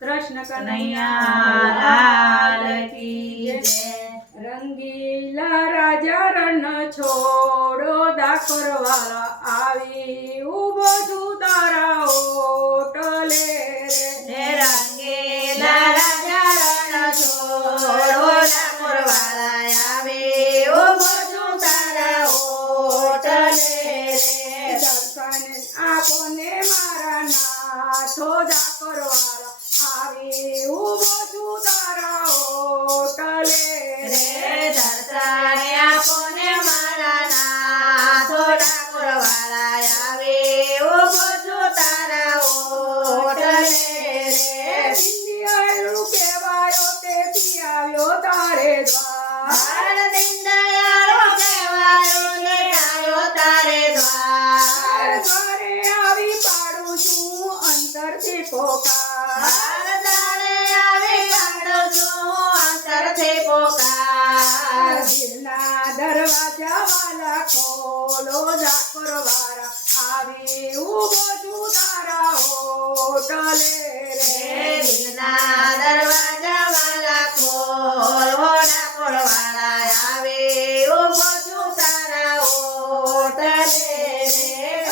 કૃષ્ણ કનૈયા લાલ કી જય। રંગીલા રાજા રણ છોડો દાખરવાળા આવી ઉભો છું તારા ઓટલે રે રંગીલા રાજા રણ છોડો ડાકોરવાળા આવે ઉભો છું તારા ઓટલે રે। દર્શન આપોને મારા નાથો દાખરવાળા આવી ઉભો છું તારા ઓટલે દર્શન આપોને મારા નાથો ડાકોરવાળા આવે ઉભો છું તારા ઓટલે રે। દીનદયાળુ કહેવાયો તેથી આવ્યો તારે દ્વાર દીનદયાળુ કહેવાયો તે આવ્યો તારે દ્વાર। દ્વારે આવી પાડું છું અંતરથી પોકાર તારે આવી કાઢું છું અંતરથી પોકાર। દિલના દરવાજા વાલા ખોલો ડાકોરવાળા આવી ઉભો છું તારા હોટલે રે। દિલના દરવાજા વાલા ખોલો ડાકોરવાળા આવે ઉભો છું તારા ઓટલે રે।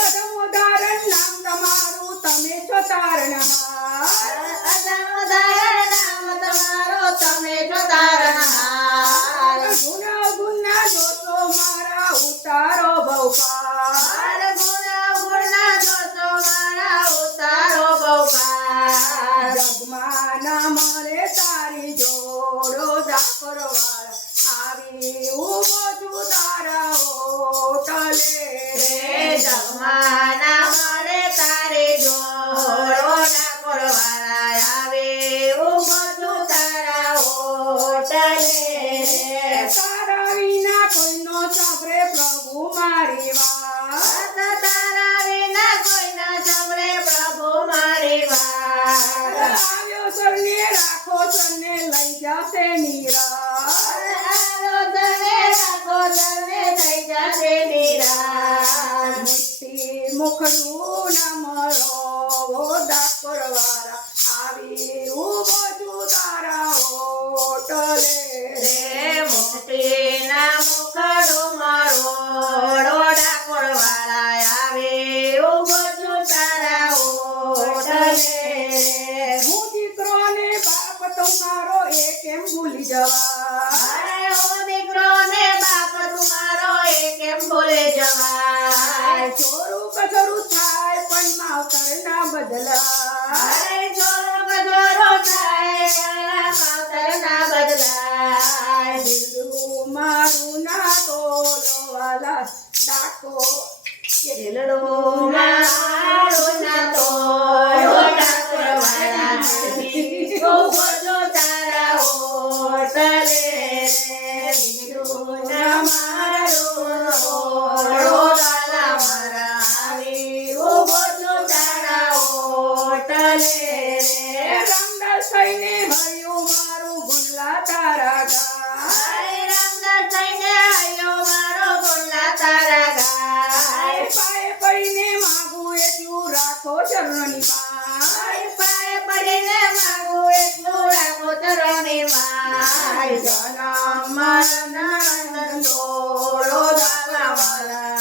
અધમોદારણ નામ તમારું તમે છો તારણહાર અધમોદારણ નામ તમારું તમે છો તારણહાર। ગુના ગુના જોતો મારા ઉતારો ભવપાર ગુના જોતો મારા ઉતારો બહુપાર। જગમાં ના મળે તારી જોડો ડાકોરવાળા આવી ઉભો છું તારા હોટલે રે જગમાં ના મળે તારી જોડો ડાકોરવાળા આવે ઉભો છું તારા હોટલે રે। તારા વિના કોઈનો સાંભળે પ્રભુ મારી વાત તારા વિના કોઈ ન સાંભળે પ્રભુ મારી વાત। આવ્યો સરને રાખો સરને લઈ જશે નિરાશ આવો તને રાખો તને થઈ જશે નિરાશ। મુક્તિ મુખડું ના મળો ડાકોરવાળા આવી ઉભો છું તારા હોટલે રે મુક્તિના મુખડું મરોડો ડાકોરવાળા આવે ઉભો છું તારા ઓટલે રે। હું દીકરો ને બાપ તમારો એ કેમ ભૂલી જવા અરે ઓ દીકરો ને બાપ તુમારો એ કેમ ભૂલે જવાય। ચોરું કચરું થાય પણ માવતર ના બદલા અરે ચોરો કચોરો થાય પણ માવતર ના બદલાય। દિલડું મારું ના તોલો વાલા ડાકો દિલડું મારું ના તોડો ડાકોરવાળા ઉભો છું તારા ઓટલે રે। દિલડું મારું તોડો વાલા મારા આવી ઉભો છું તારા ઓટલે રે। રામદાસ થઈને હરિયું મારું ભૂલા તારા ગા હરે રામદાસ થઈને આવ્યો મારો ભૂલા તારા ગાય। પાય પડીને માગું એટલું રાખો ચરણની માં પાય પડીને માગું એટલું રાખો ચરણી માં। જનમ મરણ તોડો દાલા વાલા